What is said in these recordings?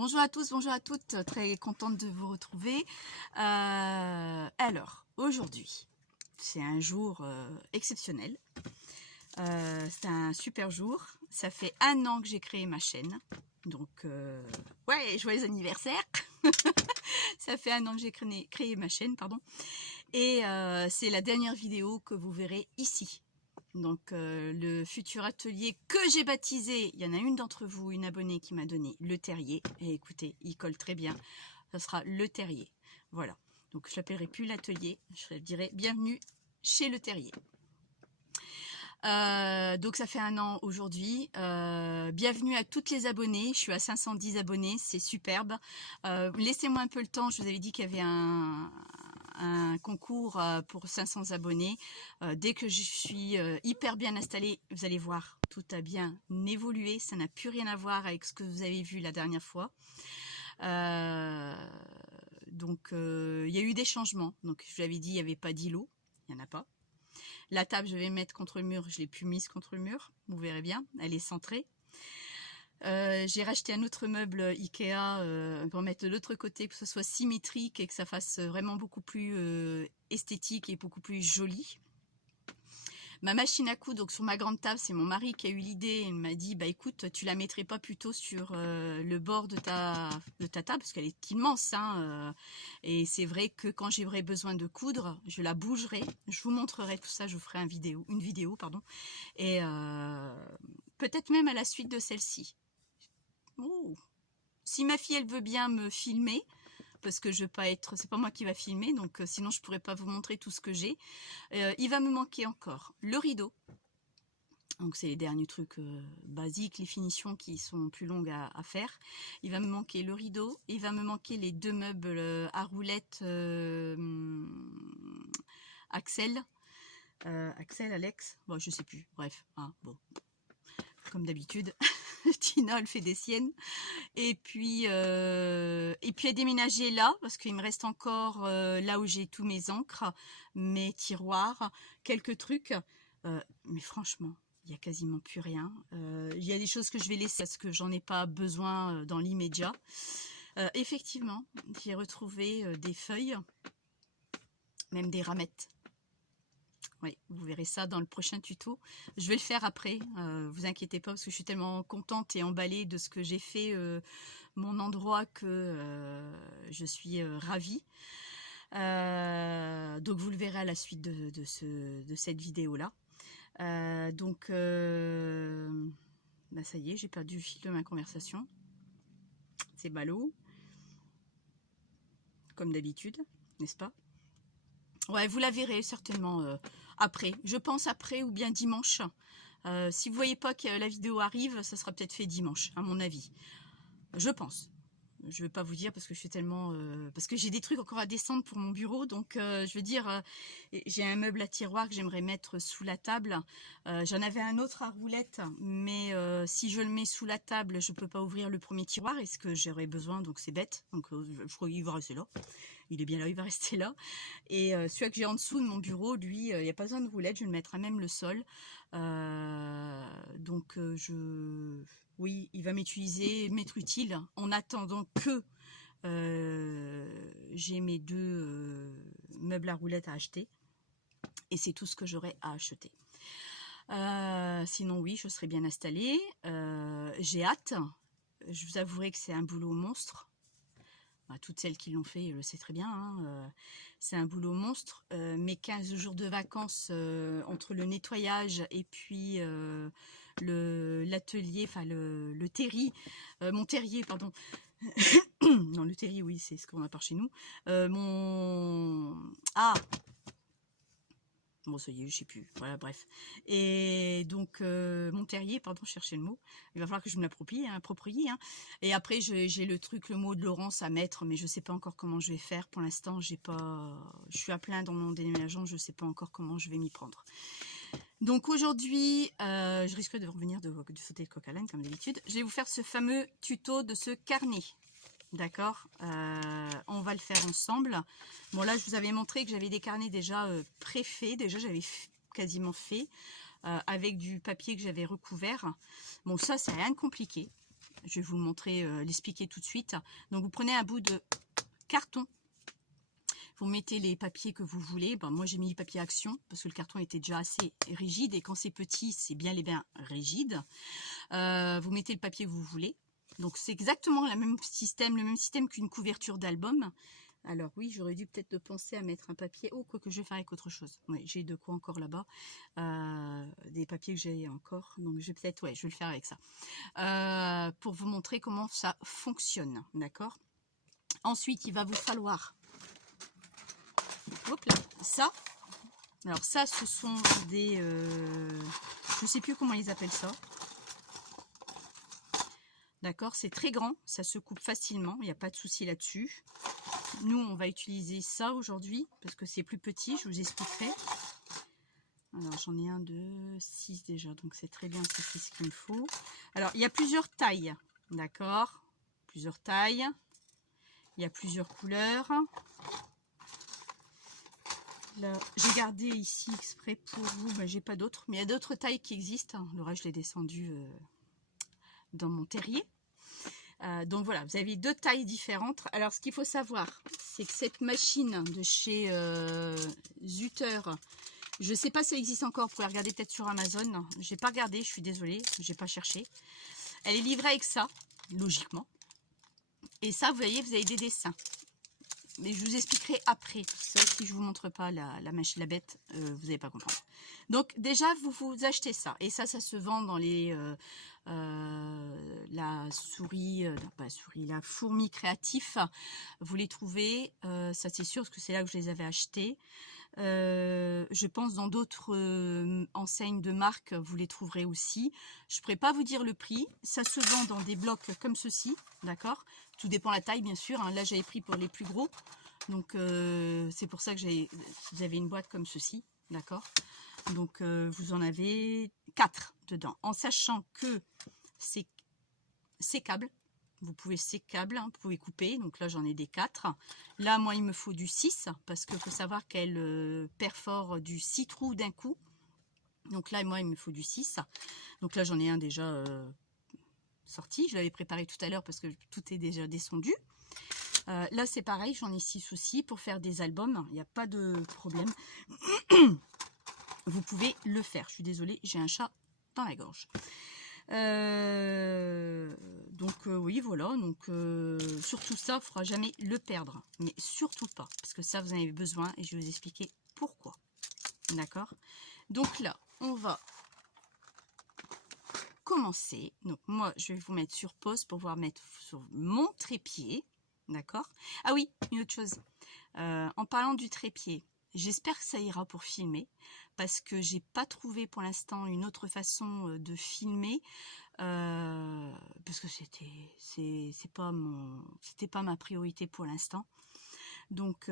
Bonjour à tous, bonjour à toutes, très contente de vous retrouver. Alors, aujourd'hui, c'est un jour exceptionnel. C'est un super jour. Ça fait 1 an que j'ai créé ma chaîne. Donc, ouais, joyeux anniversaire. Ça fait 1 an que j'ai créé ma chaîne, pardon. Et c'est la dernière vidéo que vous verrez ici. Donc le futur atelier que j'ai baptisé, il y en a une d'entre vous, une abonnée qui m'a donné le terrier. Et écoutez, il colle très bien. Ça sera le terrier. Voilà. Donc je l'appellerai plus l'atelier. Je dirai bienvenue chez le terrier. Donc ça fait 1 an aujourd'hui. Bienvenue à toutes les abonnées. Je suis à 510 abonnés, c'est superbe. Laissez-moi un peu le temps. Je vous avais dit qu'il y avait un concours pour 500 abonnés. Dès que je suis hyper bien installée, vous allez voir, tout a bien évolué. Ça n'a plus rien à voir avec ce que vous avez vu la dernière fois. Donc il y a eu des changements. Donc je vous avais dit, il n'y avait pas d'îlot. Il n'y en a pas. La table, je vais mettre contre le mur. Je ne l'ai plus mise contre le mur. Vous verrez bien. Elle est centrée. J'ai racheté un autre meuble Ikea pour mettre de l'autre côté, que ce soit symétrique et que ça fasse vraiment beaucoup plus esthétique et beaucoup plus joli. Ma machine à coudre, donc sur ma grande table, c'est mon mari qui a eu l'idée. Il m'a dit, bah écoute, tu la mettrais pas plutôt sur le bord de ta table, parce qu'elle est immense, hein, et c'est vrai que quand j'aurai besoin de coudre, je la bougerai. Je vous montrerai tout ça, je vous ferai une vidéo, pardon, et peut-être même à la suite de celle-ci. Oh. Si ma fille elle veut bien me filmer, parce que je veux pas être, c'est pas moi qui va filmer, donc sinon je pourrais pas vous montrer tout ce que j'ai. Il va me manquer encore le rideau. Donc c'est les derniers trucs basiques, les finitions qui sont plus longues à faire. Il va me manquer le rideau, il va me manquer les 2 meubles à roulettes Axel, Alex, bon je sais plus, bref, hein, bon, comme d'habitude. Tina elle fait des siennes. Et puis à déménager là, parce qu'il me reste encore là où j'ai tous mes encres, mes tiroirs, quelques trucs. Mais franchement, il n'y a quasiment plus rien. Il y a des choses que je vais laisser parce que j'en ai pas besoin dans l'immédiat. Effectivement, j'ai retrouvé des feuilles, même des ramettes. Oui, vous verrez ça dans le prochain tuto. Je vais le faire après, vous inquiétez pas, parce que je suis tellement contente et emballée de ce que j'ai fait, mon endroit, que je suis ravie. Donc vous le verrez à la suite de cette vidéo-là. Bah ça y est, j'ai perdu le fil de ma conversation. C'est ballot. Comme d'habitude, n'est-ce pas? Ouais, vous la verrez certainement après. Je pense après ou bien dimanche. Si vous voyez pas que la vidéo arrive, ça sera peut-être fait dimanche, à mon avis. Je pense. Je ne vais pas vous dire parce que je suis tellement... parce que j'ai des trucs encore à descendre pour mon bureau. Donc, je veux dire, j'ai un meuble à tiroir que j'aimerais mettre sous la table. J'en avais un autre à roulettes, mais si je le mets sous la table, je ne peux pas ouvrir le premier tiroir. Est-ce que j'aurais besoin? Donc, c'est bête. Donc, je crois qu'il va rester là. Il est bien là, il va rester là. Et celui que j'ai en dessous de mon bureau, lui, il n'y a pas besoin de roulette. Je vais le mettre à même le sol. Oui, il va m'être utile en attendant que j'ai mes 2 meubles à roulettes à acheter. Et c'est tout ce que j'aurai à acheter. Sinon, oui, je serai bien installée. J'ai hâte. Je vous avouerai que c'est un boulot monstre. Toutes celles qui l'ont fait le savent très bien, hein. C'est un boulot monstre. Mes 15 jours de vacances entre le nettoyage et puis l'atelier, enfin le terri, mon terrier, pardon. Non, le terrier, oui, c'est ce qu'on a par chez nous. Bon, ça y est, je sais plus. Voilà, bref. Et donc, mon terrier, pardon, je cherchais le mot. Il va falloir que je me l'approprie, hein. Et après, j'ai le mot de Laurence à mettre, mais je sais pas encore comment je vais faire. Pour l'instant, je suis à plein dans mon déménagement, je sais pas encore comment je vais m'y prendre. Donc aujourd'hui, je risque de revenir de sauter le coq à l'âne, comme d'habitude. Je vais vous faire ce fameux tuto de ce carnet. D'accord, on va le faire ensemble. Bon, là, je vous avais montré que j'avais des carnets déjà préfaits. Déjà, j'avais quasiment fait avec du papier que j'avais recouvert. Bon, ça, c'est rien de compliqué. Je vais vous le montrer, l'expliquer tout de suite. Donc, vous prenez un bout de carton. Vous mettez les papiers que vous voulez. Ben, moi, j'ai mis les papiers Action parce que le carton était déjà assez rigide. Et quand c'est petit, c'est bien les bien rigide. Vous mettez le papier que vous voulez. Donc, c'est exactement le même système qu'une couverture d'album. Alors oui, j'aurais dû peut-être penser à mettre un papier. Oh, quoi que je vais faire avec autre chose. Oui, j'ai de quoi encore là-bas. Des papiers que j'ai encore. Donc, je vais peut-être, ouais, je vais le faire avec ça. Pour vous montrer comment ça fonctionne. D'accord? Ensuite, il va vous falloir... Hop là, ça. Alors ça, ce sont des... je sais plus comment ils appellent ça. D'accord? C'est très grand. Ça se coupe facilement. Il n'y a pas de souci là-dessus. Nous, on va utiliser ça aujourd'hui parce que c'est plus petit, je vous expliquerai. Alors, j'en ai 1, 2, 6 déjà, donc c'est très bien, c'est ce qu'il me faut. Alors, il y a plusieurs tailles, d'accord? Plusieurs tailles. Il y a plusieurs couleurs. Là, j'ai gardé ici exprès pour vous, ben, j'ai pas d'autres, mais il y a d'autres tailles qui existent. Le reste, je l'ai descendu dans mon terrier. Donc voilà, vous avez 2 tailles différentes. Alors ce qu'il faut savoir, c'est que cette machine de chez Zutter, je ne sais pas si elle existe encore, vous pouvez regarder peut-être sur Amazon. J'ai pas regardé, je suis désolée, j'ai pas cherché. Elle est livrée avec ça, logiquement. Et ça, vous voyez, vous avez des dessins. Mais je vous expliquerai après. Ça, si je vous montre pas la machine, la bête, vous n'allez pas comprendre. Donc déjà, vous achetez ça. Et ça se vend dans les... la souris, pas la souris, la fourmi créatif. Vous les trouvez, ça c'est sûr, parce que c'est là que je les avais achetés. Je pense dans d'autres enseignes de marque, vous les trouverez aussi. Je ne pourrais pas vous dire le prix. Ça se vend dans des blocs comme ceci, d'accord? Tout dépend de la taille, bien sûr. Hein. Là, j'avais pris pour les plus gros. Donc, c'est pour ça que vous avez une boîte comme ceci, d'accord? Donc, vous en avez 4 dedans. En sachant que c'est sécable. Vous pouvez sécable, hein, vous pouvez couper. Donc là, j'en ai des 4. Là, moi, il me faut du 6 parce qu'il faut savoir qu'elle perfore du 6 trous d'un coup. Donc là, moi, il me faut du 6. Donc là, j'en ai un déjà sorti. Je l'avais préparé tout à l'heure parce que tout est déjà descendu. Là, c'est pareil, j'en ai 6 aussi pour faire des albums. Il n'y a pas de problème. Vous pouvez le faire. Je suis désolée, j'ai un chat dans la gorge. Oui, voilà. Donc, surtout ça, il ne faudra jamais le perdre. Mais surtout pas. Parce que ça, vous en avez besoin. Et je vais vous expliquer pourquoi. D'accord? Donc là, on va commencer. Donc, moi, je vais vous mettre sur pause pour pouvoir mettre sur mon trépied. D'accord? Ah oui, une autre chose. En parlant du trépied, j'espère que ça ira pour filmer. Parce que j'ai pas trouvé pour l'instant une autre façon de filmer. Parce que c'était pas ma priorité pour l'instant. Donc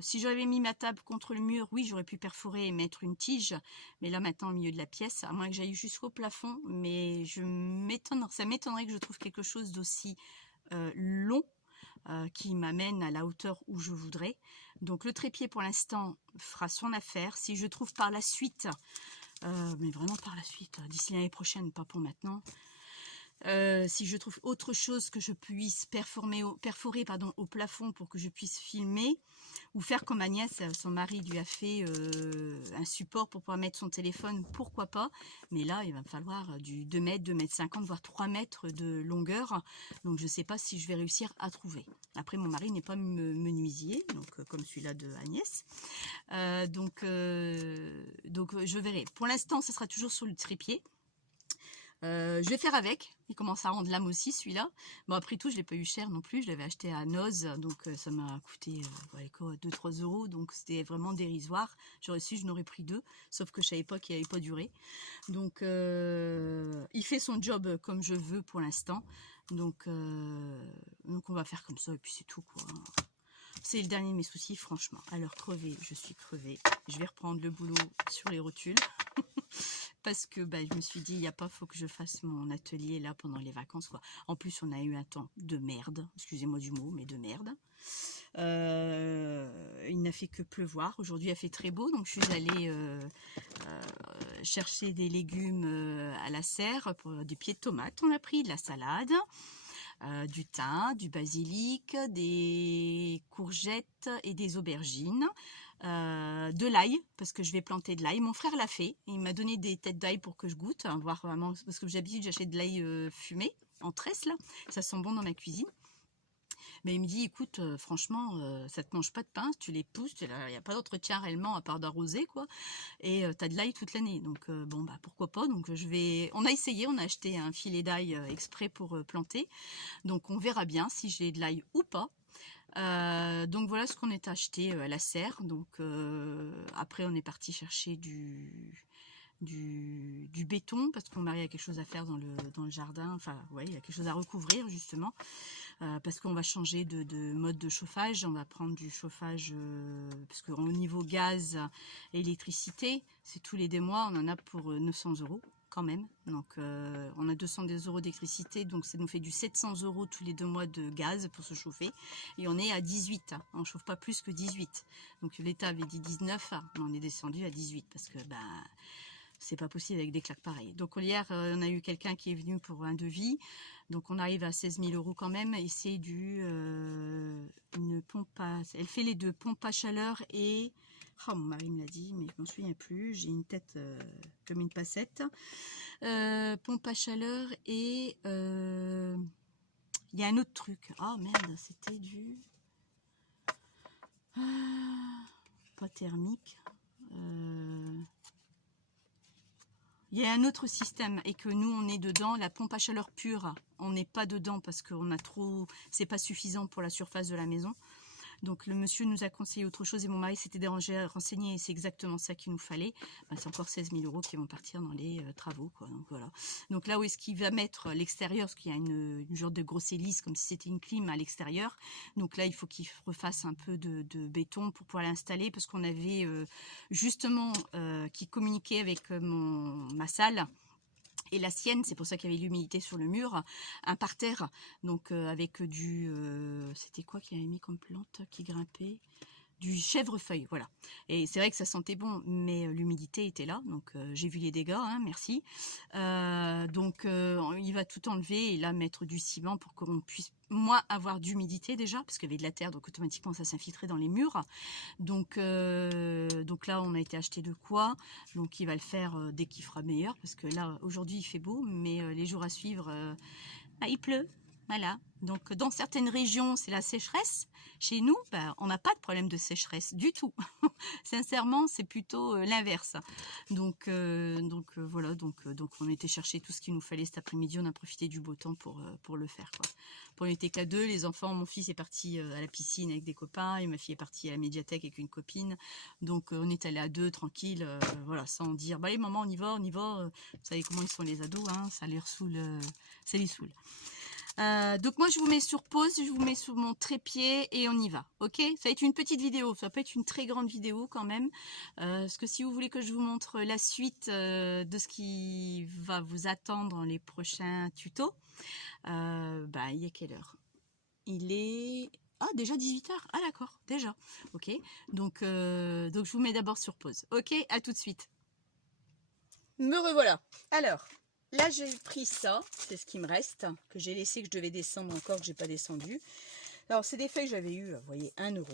si j'avais mis ma table contre le mur, oui, j'aurais pu perforer et mettre une tige, mais là maintenant au milieu de la pièce, à moins que j'aille jusqu'au plafond, mais ça m'étonnerait que je trouve quelque chose d'aussi long qui m'amène à la hauteur où je voudrais. Donc le trépied pour l'instant fera son affaire. Si je trouve par la suite, mais vraiment par la suite, d'ici l'année prochaine, pas pour maintenant, si je trouve autre chose que je puisse perforer au plafond pour que je puisse filmer, ou faire comme Agnès, son mari lui a fait un support pour pouvoir mettre son téléphone, pourquoi pas, mais là il va me falloir du 2 mètres, 2 mètres 50, voire 3 mètres de longueur, donc je ne sais pas si je vais réussir à trouver. Après mon mari n'est pas menuisier, donc comme celui-là de Agnès, donc je verrai. Pour l'instant ce sera toujours sur le trépied. Je vais faire avec. Il commence à rendre l'âme aussi celui-là. Bon, après tout, je l'ai pas eu cher non plus. Je l'avais acheté à Noz, donc ça m'a coûté 2-3 euros. Donc c'était vraiment dérisoire. J'aurais su, je n'aurais pris 2. Sauf que je savais pas qu'il n'allait pas durer. Donc il fait son job comme je veux pour l'instant. Donc on va faire comme ça et puis c'est tout quoi. C'est le dernier de mes soucis, franchement. Alors crevé, je suis crevée. Je vais reprendre le boulot sur les rotules. parce que bah, je me suis dit, il n'y a pas, faut que je fasse mon atelier là pendant les vacances, quoi. En plus, on a eu un temps de merde, excusez-moi du mot, mais de merde. Il n'a fait que pleuvoir. Aujourd'hui, il a fait très beau, donc je suis allée chercher des légumes à la serre, pour des pieds de tomates. On a pris de la salade, du thym, du basilic, des courgettes et des aubergines. De l'ail, parce que je vais planter de l'ail. Mon frère l'a fait, il m'a donné des têtes d'ail pour que je goûte, hein, voir vraiment, parce que d'habitude j'achète de l'ail fumé, en tresse là, ça sent bon dans ma cuisine. Mais il me dit, écoute, franchement, ça te mange pas de pain, tu les pousses, il n'y a pas d'entretien réellement à part d'arroser, quoi. Et tu as de l'ail toute l'année, donc bon, bah pourquoi pas. Donc on a essayé, on a acheté un filet d'ail exprès pour planter. Donc on verra bien si j'ai de l'ail ou pas. Donc voilà ce qu'on est acheté à la serre. Donc après on est parti chercher du béton parce qu'on mari a quelque chose à faire dans le jardin. Enfin ouais, il y a quelque chose à recouvrir justement parce qu'on va changer de mode de chauffage. On va prendre du chauffage parce qu'au niveau gaz et électricité, c'est tous les 2 mois, on en a pour 900 € quand même. Donc on a 210 € d'électricité, donc ça nous fait du 700 € tous les 2 mois de gaz pour se chauffer. Et on est à 18, hein. On ne chauffe pas plus que 18. Donc l'État avait dit 19, on est descendu à 18 parce que ben c'est pas possible avec des claques pareilles. Donc hier on a eu quelqu'un qui est venu pour un devis. Donc on arrive à 16 000 € quand même. Et c'est une pompe à... Elle fait les deux, pompe à chaleur et... Oh, mon mari me l'a dit, mais je m'en souviens plus. J'ai une tête comme une passette. Pompe à chaleur et... Il y a un autre truc. Ah merde, c'était du... pas thermique. Il y a un autre système et que nous on est dedans, la pompe à chaleur pure, on n'est pas dedans parce qu'on a trop, c'est pas suffisant pour la surface de la maison. Donc le monsieur nous a conseillé autre chose et mon mari s'était renseigné et c'est exactement ça qu'il nous fallait. Ben, c'est encore 16 000 € qui vont partir dans les travaux, quoi. Donc voilà. Donc là où est-ce qu'il va mettre l'extérieur, parce qu'il y a une genre de grosse hélice comme si c'était une clim à l'extérieur. Donc là il faut qu'il refasse un peu de béton pour pouvoir l'installer parce qu'on avait justement qui communiquait avec ma salle. Et la sienne, c'est pour ça qu'il y avait l'humidité sur le mur, un parterre, donc avec c'était quoi qu'il avait mis comme plante qui grimpait? Du chèvrefeuille, voilà. Et c'est vrai que ça sentait bon, mais l'humidité était là, donc j'ai vu les dégâts, hein, merci. Donc il va tout enlever et là mettre du ciment pour qu'on puisse moins avoir d'humidité déjà, parce qu'il y avait de la terre, donc automatiquement ça s'infiltrait dans les murs. Donc là on a été acheter de quoi, donc il va le faire dès qu'il fera meilleur, parce que là aujourd'hui il fait beau, mais les jours à suivre, bah, il pleut. Voilà, donc dans certaines régions c'est la sécheresse, chez nous ben, on n'a pas de problème de sécheresse du tout. Sincèrement c'est plutôt l'inverse. Donc voilà, donc on était chercher tout ce qu'il nous fallait cet après-midi, on a profité du beau temps pour le faire, quoi. On n'était qu'à 2, les enfants, mon fils est parti à la piscine avec des copains et ma fille est partie à la médiathèque avec une copine. Donc on est allé à 2 tranquille, voilà, sans dire bah allez maman on y va, vous savez comment ils sont les ados, hein, ça les saoule, ça les saoule. Donc moi je vous mets sur pause, je vous mets sur mon trépied et on y va, ok? Ça va être une petite vidéo, ça peut être une très grande vidéo quand même, parce que si vous voulez que je vous montre la suite de ce qui va vous attendre dans les prochains tutos, bah il est quelle heure? Il est... Ah déjà 18 h, ah d'accord, déjà, ok, donc je vous mets d'abord sur pause, ok? À tout de suite. Me revoilà. Alors... Là, j'ai pris ça, c'est ce qui me reste, que j'ai laissé, que je devais descendre encore, que j'ai pas descendu. Alors, c'est des feuilles que j'avais eu, vous voyez, 1 €.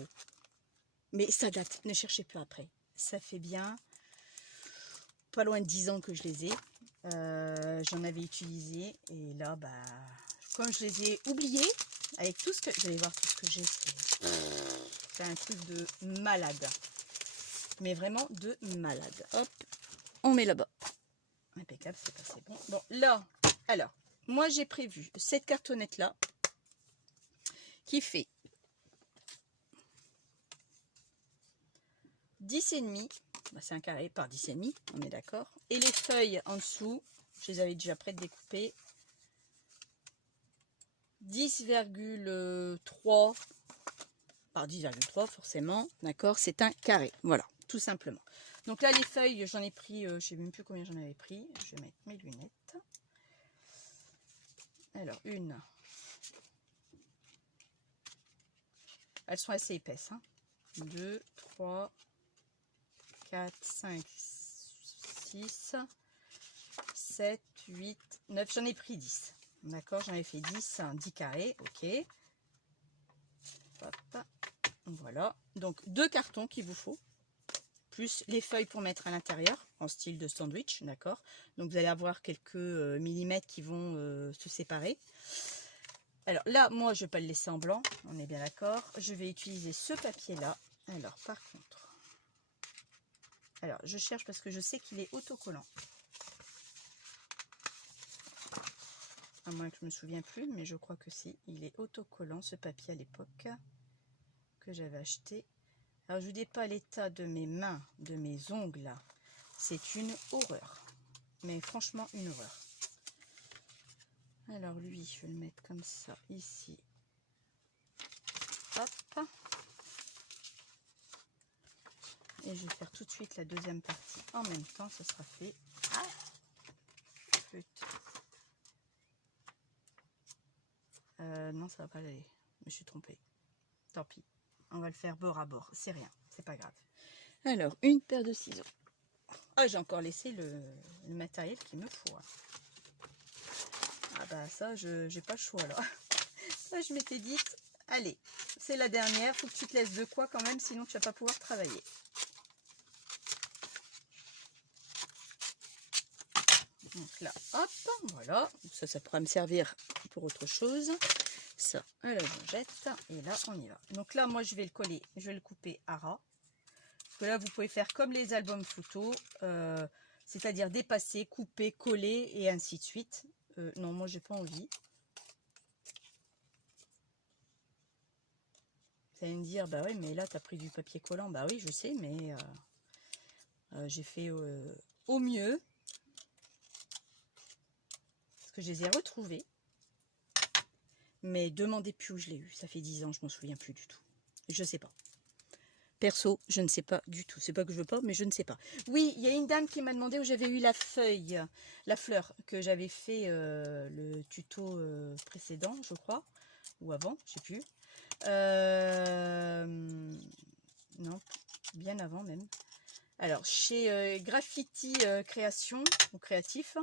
Mais ça date, ne cherchez plus après. Ça fait bien pas loin de 10 ans que je les ai. J'en avais utilisé. Et là, bah, comme je les ai oubliés, avec tout ce que... Vous allez voir tout ce que j'ai. C'est un truc de malade. Mais vraiment de malade. Hop, on met là-bas. Impeccable, c'est passé bon. Bon, là, alors, moi j'ai prévu cette cartonnette là qui fait 10,5. Bah, c'est un carré par 10,5, on est d'accord. Et les feuilles en dessous, je les avais déjà prêtes découpées. 10,3 par 10,3 forcément, d'accord, c'est un carré, voilà, tout simplement. Donc là, les feuilles, j'en ai pris, je ne sais même plus combien j'en avais pris. Je vais mettre mes lunettes. Alors, une. Elles sont assez épaisses. Hein. 2, 3, 4, 5, 6, 7, 8, 9. J'en ai pris 10. D'accord, j'en ai fait 10, 10 carrés. Ok. Hop. Voilà. Donc, 2 cartons qu'il vous faut. Plus les feuilles pour mettre à l'intérieur, en style de sandwich. D'accord. Donc, vous allez avoir quelques millimètres qui vont se séparer. Alors là, moi, je ne vais pas le laisser en blanc. On est bien d'accord. Je vais utiliser ce papier-là. Alors, par contre... Alors, je cherche parce que je sais qu'il est autocollant. À moins que je ne me souvienne plus, mais je crois que si. Il est autocollant, ce papier à l'époque que j'avais acheté. Alors, je vous dis pas l'état de mes mains, de mes ongles. C'est une horreur. Mais franchement, une horreur. Alors, lui, je vais le mettre comme ça, ici. Hop. Et je vais faire tout de suite la deuxième partie en même temps, ça sera fait. Ah, flûte. Non, ça va pas aller. Je me suis trompée. Tant pis. On va le faire bord à bord. C'est rien. C'est pas grave. Alors, une paire de ciseaux. Ah, j'ai encore laissé le matériel qu'il me faut. Ah bah ça, je n'ai pas le choix là. Ça, je m'étais dit, allez, c'est la dernière. Faut que tu te laisses de quoi quand même, sinon tu vas pas pouvoir travailler. Donc là, hop, voilà. Ça pourra me servir pour autre chose. Ça, à la lingette. Et là, on y va. Donc là, moi, je vais le coller. Je vais le couper à ras. Parce que là, vous pouvez faire comme les albums photos. C'est-à-dire dépasser, couper, coller et ainsi de suite. Non, moi, j'ai pas envie. Vous allez me dire, bah oui, mais là, tu as pris du papier collant. Bah oui, je sais, mais j'ai fait au mieux. Que je les ai retrouvés, mais demandez plus où je l'ai eu. Ça fait 10 ans, je m'en souviens plus du tout. Je sais pas. Perso, je ne sais pas du tout. C'est pas que je veux pas, mais je ne sais pas. Oui, il y a une dame qui m'a demandé où j'avais eu la feuille, la fleur, que j'avais fait le tuto précédent, je crois, ou avant, je sais plus. Non, bien avant même. Alors, chez Graffiti Création, ou Créatif,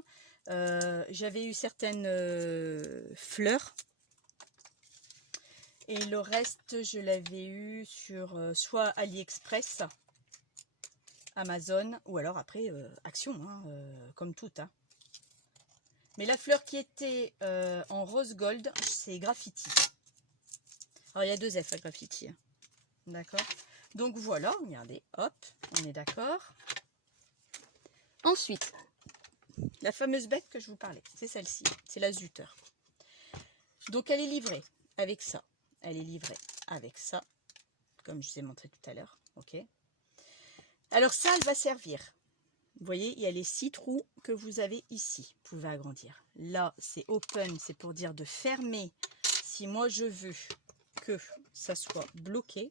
j'avais eu certaines fleurs et le reste je l'avais eu sur soit AliExpress, Amazon ou alors après Action, hein, comme tout. Hein. Mais la fleur qui était en rose gold, c'est Graffiti. Alors il y a 2 F à Graffiti. Hein. D'accord. Donc voilà, regardez, hop, on est d'accord. Ensuite, la fameuse bête que je vous parlais, c'est celle-ci, c'est la Zutter. Donc elle est livrée avec ça, elle est livrée avec ça, comme je vous ai montré tout à l'heure, ok. Alors ça, elle va servir. Vous voyez, il y a les 6 trous que vous avez ici, vous pouvez agrandir. Là, c'est open, c'est pour dire de fermer si moi je veux que ça soit bloqué.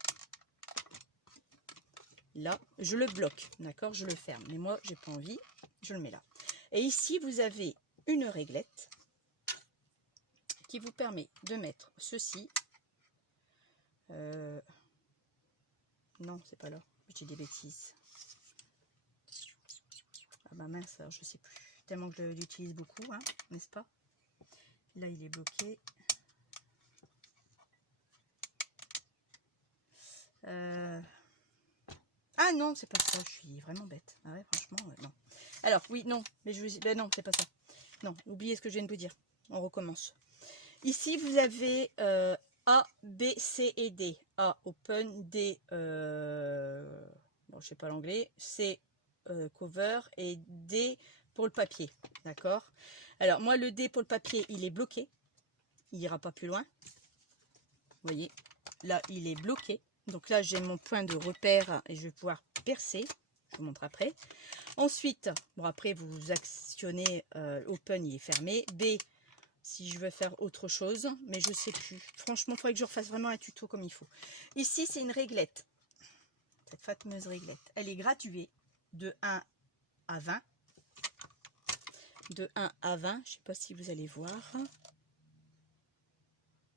Là, je le bloque, d'accord, je le ferme. Mais moi, j'ai pas envie, je le mets là. Et ici, vous avez une réglette qui vous permet de mettre ceci. Non, c'est pas là. Je dis des bêtises. Ah bah mince, alors je sais plus. Tellement que je l'utilise beaucoup, hein, n'est-ce pas? Là, il est bloqué. Ah non, c'est pas ça. Je suis vraiment bête. Ah ouais, franchement, non. Alors, oui, non. Mais je vous dis, ben non, c'est pas ça. Non, oubliez ce que je viens de vous dire. On recommence. Ici, vous avez A, B, C et D. A, open, D, bon, je sais pas l'anglais, C, cover et D pour le papier. D'accord? Alors, moi, le D pour le papier, il est bloqué. Il n'ira pas plus loin. Vous voyez? Là, il est bloqué. Donc là, j'ai mon point de repère et je vais pouvoir percer. Je vous montre après. Ensuite, bon, après, vous actionnez open, il est fermé. B, si je veux faire autre chose, mais je ne sais plus. Franchement, il faudrait que je refasse vraiment un tuto comme il faut. Ici, c'est une réglette. Cette fameuse réglette. Elle est graduée. de 1 à 20. De 1 à 20, je ne sais pas si vous allez voir.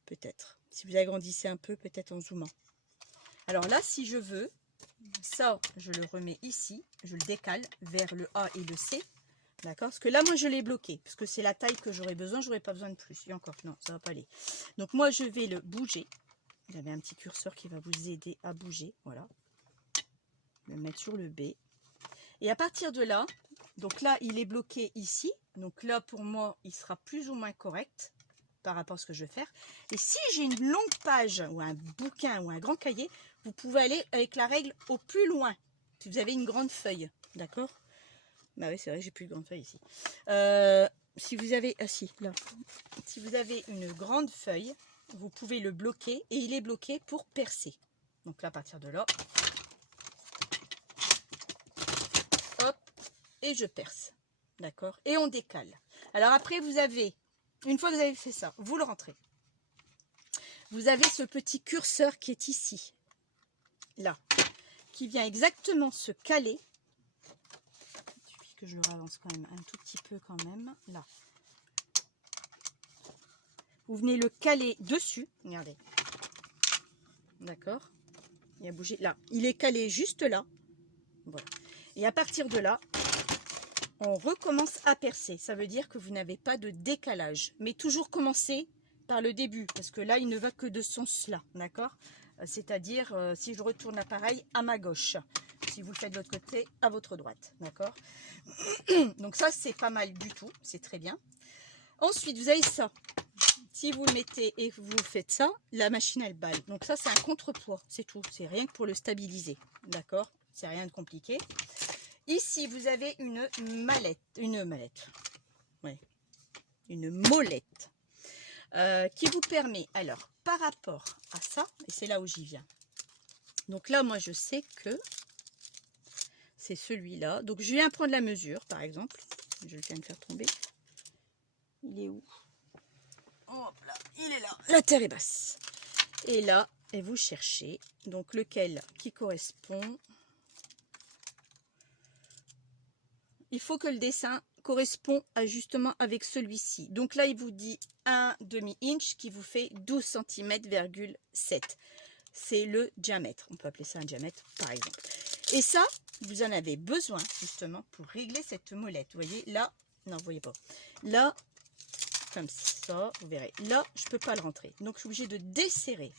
Peut-être. Si vous agrandissez un peu, peut-être en zoomant. Alors là, si je veux, ça, je le remets ici. Je le décale vers le A et le C. D'accord? Parce que là, moi, je l'ai bloqué. Parce que c'est la taille que j'aurais besoin. J'aurais pas besoin de plus. Et encore, non, ça va pas aller. Donc, moi, je vais le bouger. Vous avez un petit curseur qui va vous aider à bouger. Voilà. Le mettre sur le B. Et à partir de là, donc là, il est bloqué ici. Donc là, pour moi, il sera plus ou moins correct par rapport à ce que je vais faire. Et si j'ai une longue page ou un bouquin ou un grand cahier, vous pouvez aller avec la règle au plus loin. Si vous avez une grande feuille, d'accord? Bah oui, c'est vrai, j'ai plus de grande feuille ici. Si vous avez, là. Si vous avez une grande feuille, vous pouvez le bloquer et il est bloqué pour percer. Donc là, à partir de là, hop, et je perce. D'accord? Et on décale. Alors après, vous avez, une fois que vous avez fait ça, vous le rentrez. Vous avez ce petit curseur qui est ici, là, qui vient exactement se caler. Il suffit que je le avance quand même un tout petit peu quand même, là. Vous venez le caler dessus, regardez. D'accord? Il a bougé là. Il est calé juste là. Voilà. Et à partir de là, on recommence à percer. Ça veut dire que vous n'avez pas de décalage. Mais toujours commencer par le début. Parce que là, il ne va que de ce sens-là. D'accord? C'est-à-dire, si je retourne l'appareil à ma gauche. Si vous le faites de l'autre côté, à votre droite. D'accord? Donc ça, c'est pas mal du tout. C'est très bien. Ensuite, vous avez ça. Si vous le mettez et que vous faites ça, la machine elle balle. Donc ça c'est un contrepoids, c'est tout. C'est rien que pour le stabiliser. D'accord? C'est rien de compliqué. Ici vous avez une molette, qui vous permet, alors par rapport à ça, et c'est là où j'y viens. Donc là moi je sais que c'est celui-là. Donc je viens prendre la mesure par exemple. Je viens de faire tomber. Il est où? Hop là, il est là. La terre est basse. Et là, et vous cherchez donc lequel qui correspond. Il faut que le dessin correspond à justement avec celui-ci. Donc là, il vous dit 1/2 inch qui vous fait 12 cm,7. C'est le diamètre. On peut appeler ça un diamètre par exemple. Et ça, vous en avez besoin justement pour régler cette molette. Vous voyez là, non, vous voyez pas. Là, comme ça, vous verrez. Là, je ne peux pas le rentrer. Donc, je suis obligée de desserrer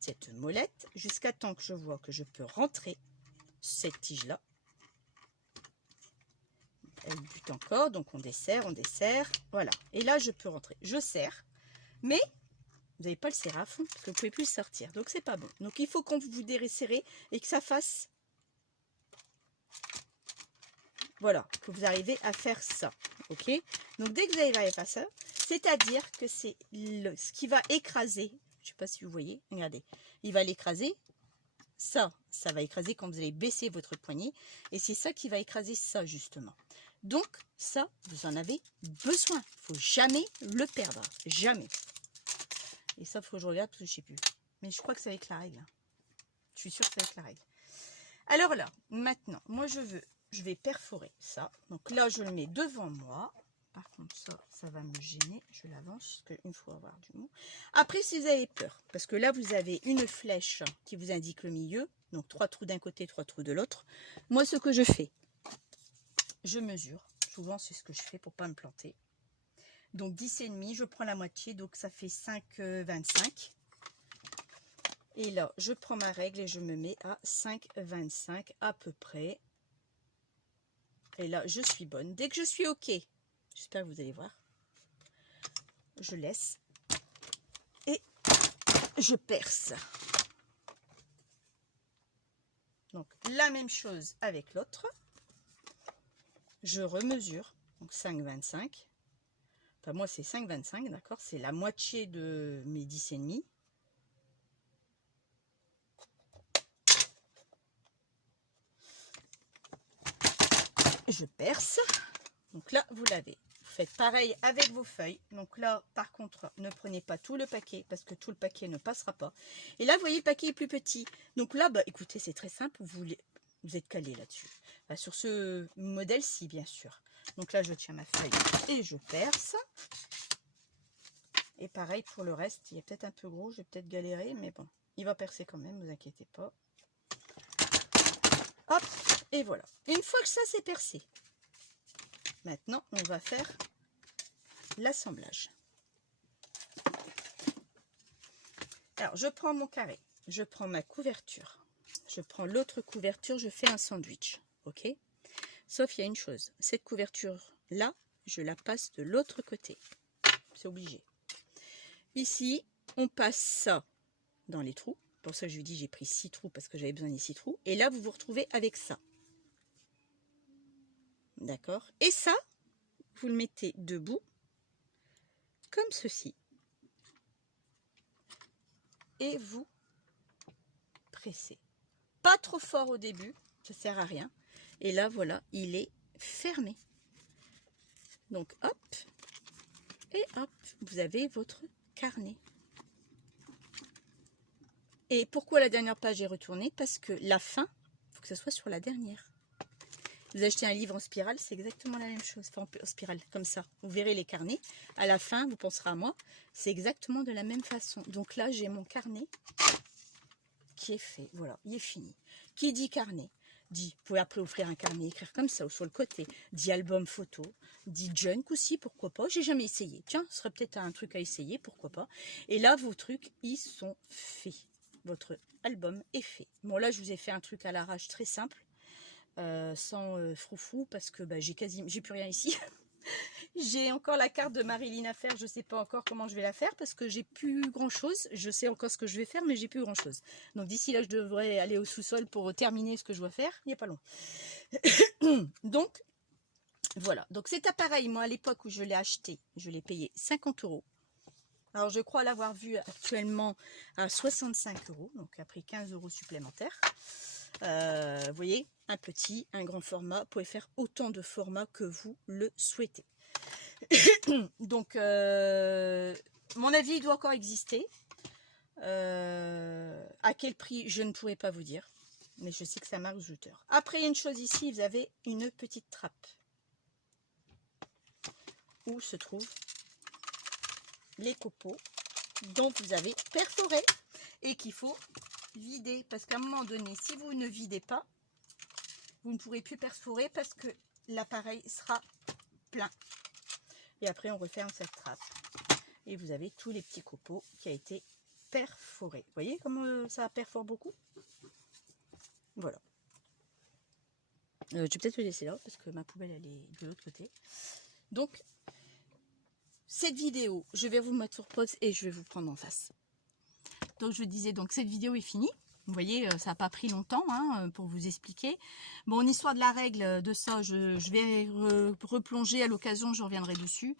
cette molette jusqu'à temps que je vois que je peux rentrer cette tige-là. Elle bute encore, donc on desserre, voilà. Et là, je peux rentrer. Je serre, mais vous n'avez pas le serrer à fond, parce que vous ne pouvez plus le sortir. Donc, c'est pas bon. Donc, il faut qu'on vous desserrez et que ça fasse... Voilà, que vous arrivez à faire ça. Ok? Donc, dès que vous arrivez à faire ça, c'est-à-dire que c'est ce qui va écraser. Je ne sais pas si vous voyez. Regardez. Il va l'écraser. Ça va écraser quand vous allez baisser votre poignet. Et c'est ça qui va écraser ça, justement. Donc, ça, vous en avez besoin. Il ne faut jamais le perdre. Jamais. Et ça, il faut que je regarde parce que je ne sais plus. Mais je crois que c'est avec la règle. Je suis sûre que c'est avec la règle. Alors là, maintenant, moi, je vais perforer ça. Donc là, je le mets devant moi. Par contre, ça va me gêner. Je l'avance parce qu'il faut avoir du mot. Après, si vous avez peur, parce que là, vous avez une flèche qui vous indique le milieu. Donc, 3 trous d'un côté, 3 trous de l'autre. Moi, ce que je fais, je mesure. Souvent, c'est ce que je fais pour ne pas me planter. Donc, 10,5, je prends la moitié. Donc, ça fait 5,25. Et là, je prends ma règle et je me mets à 5,25 à peu près. Et là, je suis bonne. Dès que je suis OK, j'espère que vous allez voir, je laisse et je perce. Donc, la même chose avec l'autre. Je remesure. Donc, 5,25. Enfin, moi, c'est 5,25, d'accord? C'est la moitié de mes 10,5. Je perce. Donc là, vous l'avez. Vous faites pareil avec vos feuilles. Donc là, par contre, ne prenez pas tout le paquet parce que tout le paquet ne passera pas. Et là, vous voyez, le paquet est plus petit. Donc là, bah, écoutez, c'est très simple. Vous Vous êtes calé là-dessus. Sur ce modèle-ci, bien sûr. Donc là, je tiens ma feuille et je perce. Et pareil pour le reste. Il est peut-être un peu gros, je vais peut-être galérer, mais bon. Il va percer quand même, ne vous inquiétez pas. Hop, et voilà. Une fois que ça c'est percé, maintenant, on va faire l'assemblage. Alors, je prends mon carré, je prends ma couverture, je prends l'autre couverture, je fais un sandwich, ok? Sauf il y a une chose, cette couverture-là, je la passe de l'autre côté, c'est obligé. Ici, on passe ça dans les trous, pour ça je lui dis j'ai pris 6 trous parce que j'avais besoin des 6 trous, et là vous vous retrouvez avec ça. D'accord? Et ça, vous le mettez debout, comme ceci. Et vous pressez. Pas trop fort au début, ça sert à rien. Et là, voilà, il est fermé. Donc, hop, et hop, vous avez votre carnet. Et pourquoi la dernière page est retournée? Parce que la fin, il faut que ce soit sur la dernière. Vous achetez un livre en spirale, c'est exactement la même chose. Enfin, en spirale, comme ça. Vous verrez les carnets. À la fin, vous penserez à moi. C'est exactement de la même façon. Donc là, j'ai mon carnet qui est fait. Voilà, il est fini. Qui dit carnet dit, vous pouvez après offrir un carnet, écrire comme ça ou sur le côté. Dit album photo. Dit junk aussi, pourquoi pas. J'ai jamais essayé. Tiens, ce serait peut-être un truc à essayer, pourquoi pas. Et là, vos trucs, ils sont faits. Votre album est fait. Bon, là, je vous ai fait un truc à l'arrache très simple. Sans froufrou parce que bah, j'ai plus rien ici. J'ai encore la carte de Marilyn à faire, je sais pas encore comment je vais la faire parce que j'ai plus grand chose. Je sais encore ce que je vais faire mais j'ai plus grand chose. Donc d'ici là je devrais aller au sous-sol pour terminer ce que je dois faire, il n'y a pas long. Donc voilà, donc cet appareil, moi à l'époque où je l'ai acheté, je l'ai payé 50 €. Alors je crois l'avoir vu actuellement à 65 €, donc a pris 15 € supplémentaires. Vous voyez, un petit, un grand format, vous pouvez faire autant de formats que vous le souhaitez. Donc, mon avis doit encore exister. À quel prix, je ne pourrais pas vous dire. Mais je sais que ça marche jouteur. Après, il y a une chose ici, vous avez une petite trappe. Où se trouvent les copeaux dont vous avez perforé. Et qu'il faut vider. Parce qu'à un moment donné, si vous ne videz pas, vous ne pourrez plus perforer parce que l'appareil sera plein. Et après, on referme cette trappe. Et vous avez tous les petits copeaux qui a été perforés. Vous voyez comment ça perfore beaucoup? Voilà. Je vais peut-être le laisser là parce que ma poubelle, elle est de l'autre côté. Donc, cette vidéo, je vais vous mettre sur pause et je vais vous prendre en face. Donc, je disais, donc cette vidéo est finie. Vous voyez, ça n'a pas pris longtemps hein, pour vous expliquer. Bon, en histoire de la règle de ça, je vais replonger à l'occasion, je reviendrai dessus.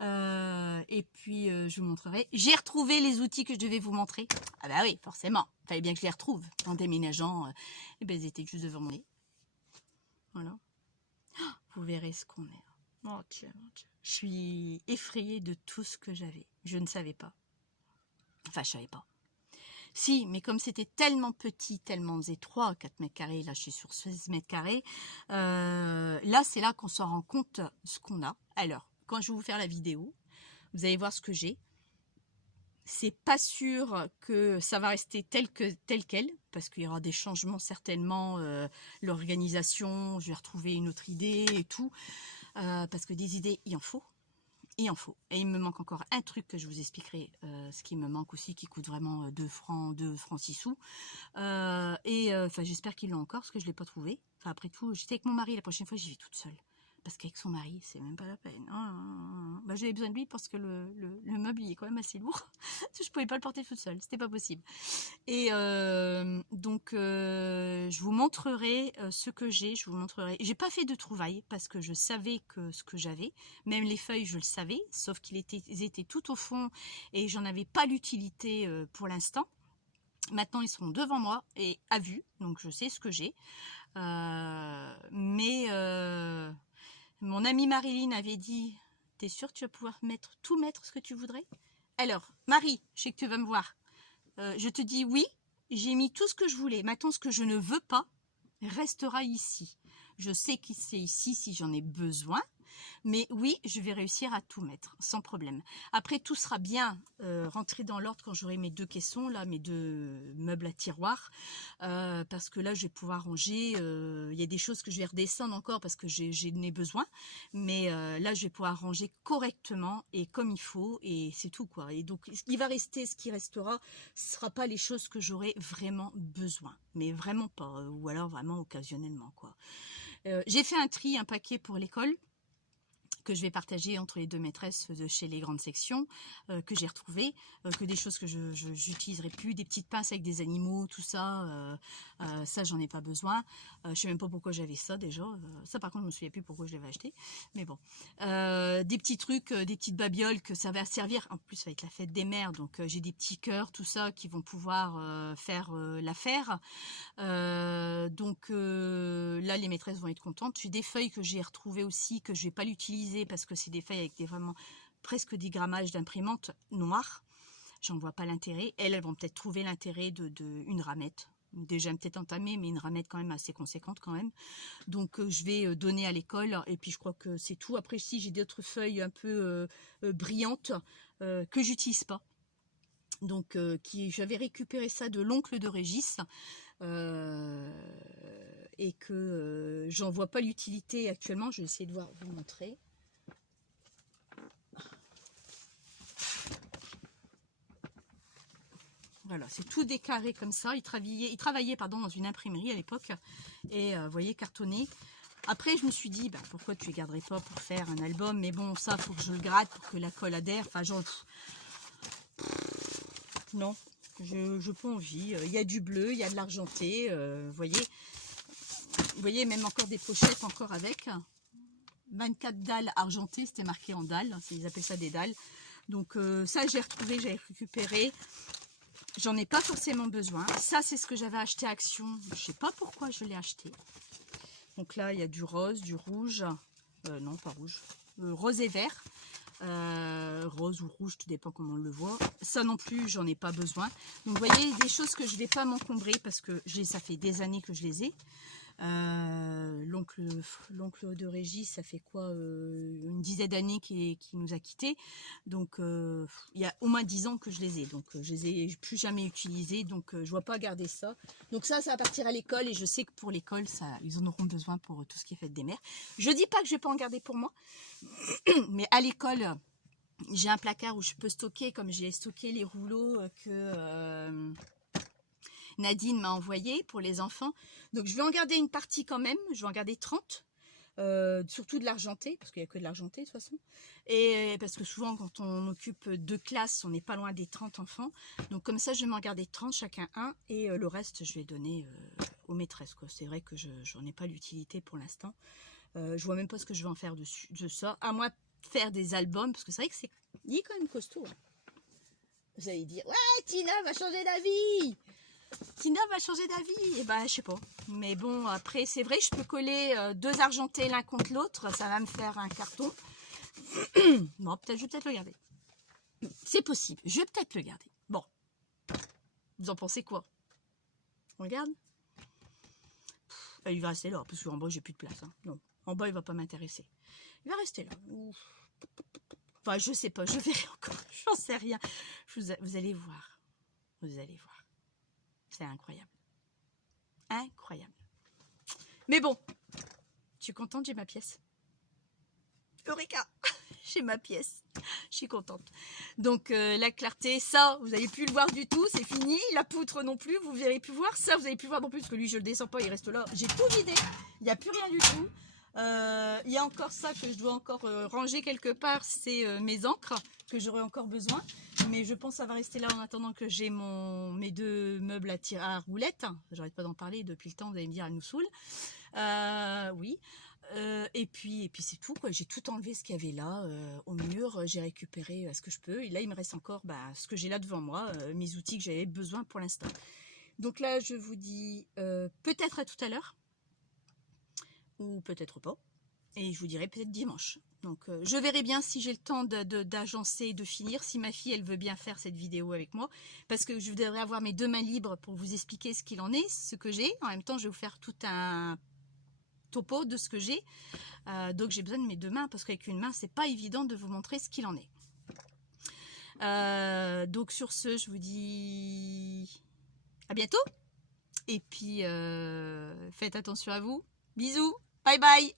Et puis, je vous montrerai. J'ai retrouvé les outils que je devais vous montrer. Ah bah oui, forcément. Il fallait bien que je les retrouve. En déménageant, et ben, ils étaient juste devant mon nez. Voilà. Oh, vous verrez ce qu'on est. Oh tiens, oh, tiens. Je suis effrayée de tout ce que j'avais. Je ne savais pas. Enfin, je ne savais pas. Si, mais comme c'était tellement petit, tellement étroit, 4 mètres carrés, là je suis sur 16 mètres carrés, là c'est là qu'on se rend compte ce qu'on a. Alors, quand je vais vous faire la vidéo, vous allez voir ce que j'ai. C'est pas sûr que ça va rester tel quel, parce qu'il y aura des changements certainement, l'organisation, je vais retrouver une autre idée et tout, parce que des idées, il en faut. Il en faut. Et il me manque encore un truc que je vous expliquerai, ce qui me manque aussi, qui coûte vraiment 2 francs 6 sous. Enfin, j'espère qu'ils l'ont encore, parce que je ne l'ai pas trouvé. Enfin, après tout, j'étais avec mon mari, la prochaine fois, j'y vais toute seule. Parce qu'avec son mari, c'est même pas la peine. Bah, j'avais besoin de lui parce que le meuble, il est quand même assez lourd. Je pouvais pas le porter toute seule, c'était pas possible. Et donc, je vous montrerai ce que j'ai. Je vous montrerai. J'ai pas fait de trouvailles parce que je savais que ce que j'avais, même les feuilles, je le savais, sauf qu'ils étaient tout au fond et j'en avais pas l'utilité pour l'instant. Maintenant, ils seront devant moi et à vue, donc je sais ce que j'ai. Mon amie Marilyn avait dit, t'es sûre que tu vas pouvoir tout mettre ce que tu voudrais? Alors, Marie, je sais que tu vas me voir. Je te dis oui, j'ai mis tout ce que je voulais. Maintenant, ce que je ne veux pas, restera ici. Je sais que c'est ici si j'en ai besoin. Mais oui, je vais réussir à tout mettre, sans problème. Après, tout sera bien rentré dans l'ordre quand j'aurai mes 2 caissons, là, mes 2 meubles à tiroir. Parce que là, je vais pouvoir ranger. Il y a des choses que je vais redescendre encore parce que j'en ai besoin. Mais là, je vais pouvoir ranger correctement et comme il faut. Et c'est tout, quoi. Et donc, il va rester, ce qui restera, ce ne sera pas les choses que j'aurai vraiment besoin. Mais vraiment pas. Ou alors vraiment occasionnellement, quoi. J'ai fait un paquet pour l'école, que je vais partager entre les 2 maîtresses de chez les grandes sections, que j'ai retrouvées, que des choses que je n'utiliserai plus, des petites pinces avec des animaux, tout ça, ça j'en ai pas besoin. Je sais même pas pourquoi j'avais ça déjà, ça par contre je me souviens plus pourquoi je l'avais acheté, mais bon. Des petits trucs, des petites babioles que ça va servir, en plus avec la fête des mères, donc j'ai des petits cœurs, tout ça, qui vont pouvoir faire l'affaire. Donc là les maîtresses vont être contentes. J'ai des feuilles que j'ai retrouvées aussi, que je vais pas l'utiliser parce que c'est des feuilles avec vraiment presque 10 grammages d'imprimante noire. J'en vois pas l'intérêt. Elles vont peut-être trouver l'intérêt de une ramette, déjà peut-être entamée, mais une ramette quand même assez conséquente quand même. Donc je vais donner à l'école et puis je crois que c'est tout. Après si j'ai d'autres feuilles un peu brillantes que j'utilise pas. Donc j'avais récupéré ça de l'oncle de Régis. Et que j'en vois pas l'utilité actuellement. Je vais essayer de vous montrer. Voilà, c'est tout décarré comme ça. Il travaillait pardon, dans une imprimerie à l'époque. Et vous voyez, cartonné. Après, je me suis dit, bah, pourquoi tu les garderais pas pour faire un album? Mais bon, ça, faut que je le gratte pour que la colle adhère. Enfin, genre... Non, je pas envie. Il y a du bleu, il y a de l'argenté. Vous voyez, même encore des pochettes encore avec. 24 dalles argentées, c'était marqué en dalles. Ils appellent ça des dalles. Donc ça, j'ai retrouvé, j'ai récupéré. J'en ai pas forcément besoin. Ça, c'est ce que j'avais acheté à Action. Je sais pas pourquoi je l'ai acheté. Donc là, il y a du rose, du rouge. Non, pas rouge. Rose et vert. Rose ou rouge, tout dépend comment on le voit. Ça non plus, j'en ai pas besoin. Donc vous voyez, des choses que je vais pas m'encombrer parce que ça fait des années que je les ai. L'oncle de Régis, ça fait quoi, une dizaine d'années qui nous a quittés. Donc il y a au moins 10 ans que je les ai. Donc je les ai plus jamais utilisés. Donc je vois pas garder ça. Donc ça va partir à l'école et je sais que pour l'école, ils en auront besoin pour tout ce qui est fête des mères. Je dis pas que je vais pas en garder pour moi, mais à l'école, j'ai un placard où je peux stocker, comme j'ai stocké les rouleaux que Nadine m'a envoyé pour les enfants. Donc je vais en garder une partie quand même. Je vais en garder 30. Surtout de l'argenté, parce qu'il n'y a que de l'argenté de toute façon. Et parce que souvent quand on occupe 2 classes, on n'est pas loin des 30 enfants. Donc comme ça, je vais m'en garder 30, chacun un. Et le reste, je vais donner aux maîtresses. C'est vrai que je n'en ai pas l'utilité pour l'instant. Je vois même pas ce que je vais en faire de ça. À moi faire des albums, parce que c'est vrai que il est quand même costaud. Hein. Vous allez dire, ouais, Tina va changer d'avis. Tina va changer d'avis. Et ben, je sais pas. Mais bon, après, c'est vrai, je peux coller 2 argentés l'un contre l'autre. Ça va me faire un carton. Bon, je vais peut-être le garder. C'est possible. Je vais peut-être le garder. Bon. Vous en pensez quoi? On le garde? Il va rester là, parce qu'en bas, j'ai plus de place. Hein. Non, en bas, il va pas m'intéresser. Il va rester là. Enfin, je sais pas, je verrai encore. J'en sais rien. Vous allez voir. Vous allez voir. C'est incroyable. Incroyable. Mais bon, je suis contente, j'ai ma pièce. Eureka! J'ai ma pièce. Je suis contente. Donc, la clarté, ça, vous n'avez plus le voir du tout, c'est fini. La poutre non plus, vous n'avez plus voir. Ça, vous n'avez plus voir non plus, parce que lui, je ne le descends pas, il reste là. J'ai tout vidé. Il n'y a plus rien du tout. Il y a encore ça que je dois encore ranger quelque part, c'est mes encres que j'aurai encore besoin. Mais je pense que ça va rester là en attendant que j'ai mes 2 meubles à roulettes. J'arrête pas d'en parler depuis le temps, vous allez me dire, elle nous saoule. Oui. Et puis c'est tout, quoi. J'ai tout enlevé ce qu'il y avait là au mur. J'ai récupéré ce que je peux. Et là, il me reste encore ce que j'ai là devant moi, mes outils que j'avais besoin pour l'instant. Donc là, je vous dis peut-être à tout à l'heure. Ou peut-être pas. Et je vous dirai peut-être dimanche. Donc je verrai bien si j'ai le temps d'agencer, de finir, si ma fille elle veut bien faire cette vidéo avec moi, parce que je devrais avoir mes 2 mains libres pour vous expliquer ce qu'il en est, ce que j'ai. En même temps je vais vous faire tout un topo de ce que j'ai, donc j'ai besoin de mes 2 mains, parce qu'avec une main c'est pas évident de vous montrer ce qu'il en est. Donc sur ce, je vous dis à bientôt, et puis faites attention à vous, bisous, bye bye.